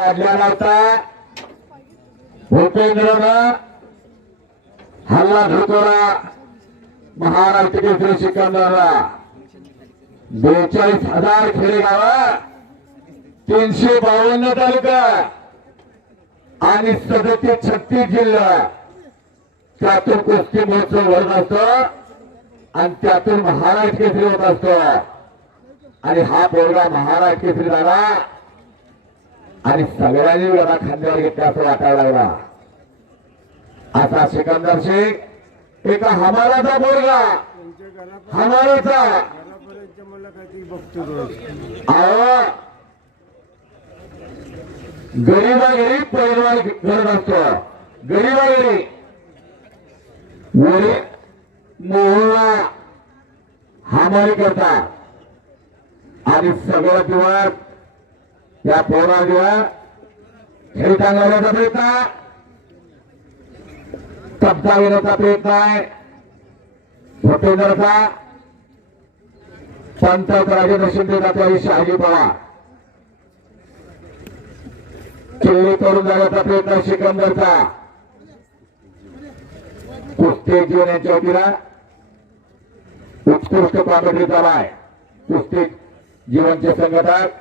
काढला भूपेंद्रनं हल्ला धुतोला महाराष्ट्र केसरी सिकंदरला. बेचाळीस हजार खेडेगाव तीनशे बावन्न तालुका आणि सदतीस छत्तीस जिल्हा. त्यातून कुस्ती महोत्सव होत असतो आणि त्यातून महाराष्ट्र केसरी होत असतो. आणि हा पोरगा महाराष्ट्र केसरी झाला. आणि सगळ्यांनी वेळा खांद्यावर घेतल्याचं वाटायला लागला. आता सिकंदर शेख एका हमालाचा बोलला हमालाचा. गरीबा गरीब परिवार करत असतो. गरीबा गरीब वरी मोहळा हमारी करता आणि सगळं दिवस या पोरा दिवस खेळता लावण्याचा प्रयत्न. कब्जा घेण्याचा प्रयत्न आहे. भूपेंद्रचा. संत राजेंद्र शिंदे जाते शहाजी पवार किल्ली करून जाण्याचा प्रयत्न सिकंदरचा. कुस्ती जीवन यांच्या वतीला उत्कृष्ट कॉमेडी चालाय कुस्ती जीवनचे संघटक.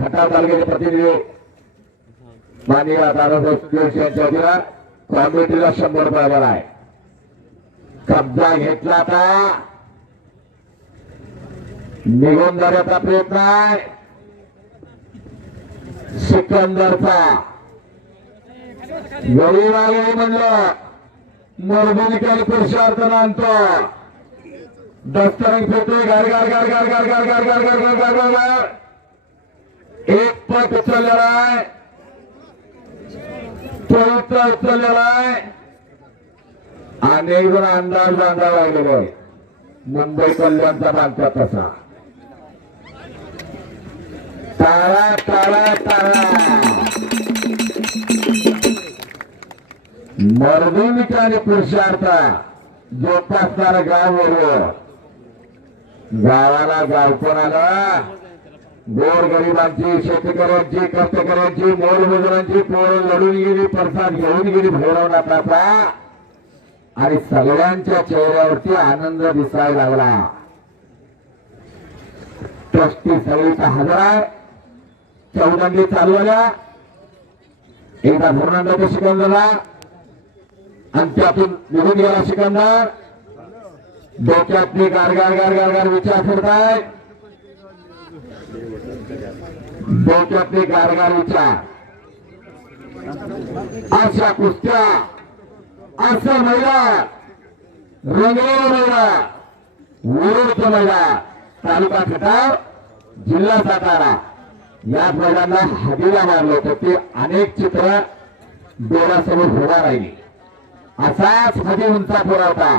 खटाव तालुक्याचे प्रतिनिधी माननीय दादासाहेब जोशी यांच्या वतीला शंभर रुपये आलेला आहे कब्जा घेतला का निघून जाण्याचा प्रयत्न आहे सिकंदरचा गरीबागे म्हणलं मर्दनिकाल पुरुषार्थ आणतो दस्तरंग फेकतोय गार गार गार गार गार गार गार गार गार गार गार गार गार एक पट उचललेला आहे. पवित्र उचललेला आहे. अनेक जण अंदाज बांधावा लागलेला आहे मुंबई कल्याणचा बांधता तसा. तारा तारा तारा मर्दुनिका आणि पुरुषार्थ जोपासणार गाव बरोबर गावाला गाव कोणाला शेतकऱ्यांची कष्टकऱ्यांची मोलमजुरांची पोरं लढून गेली प्रसाद घेऊन गेली भोरवण्याचा आणि सगळ्यांच्या चेहऱ्यावरती आनंद दिसायला लागला. ट्रस्टी सगळीचा हजर चौदंडी चालू आल्या एकदा धोरणांचा शिकंदला आणि त्यातून निघून गेला सिकंदर डोक्यातली गार गार गार गार गार विचार करताय डोक्यातली गार विचार अशा कुस्त्या असं मैदान रंगलेलं मैदान वरुडचं मैदान तालुका खटाव जिल्हा सातारा. या महिलांना हदीला मारलं होतं. ते अनेक चित्र डोळ्यासमोर उभा राहिली. असाच हदी उंचा पुरवठा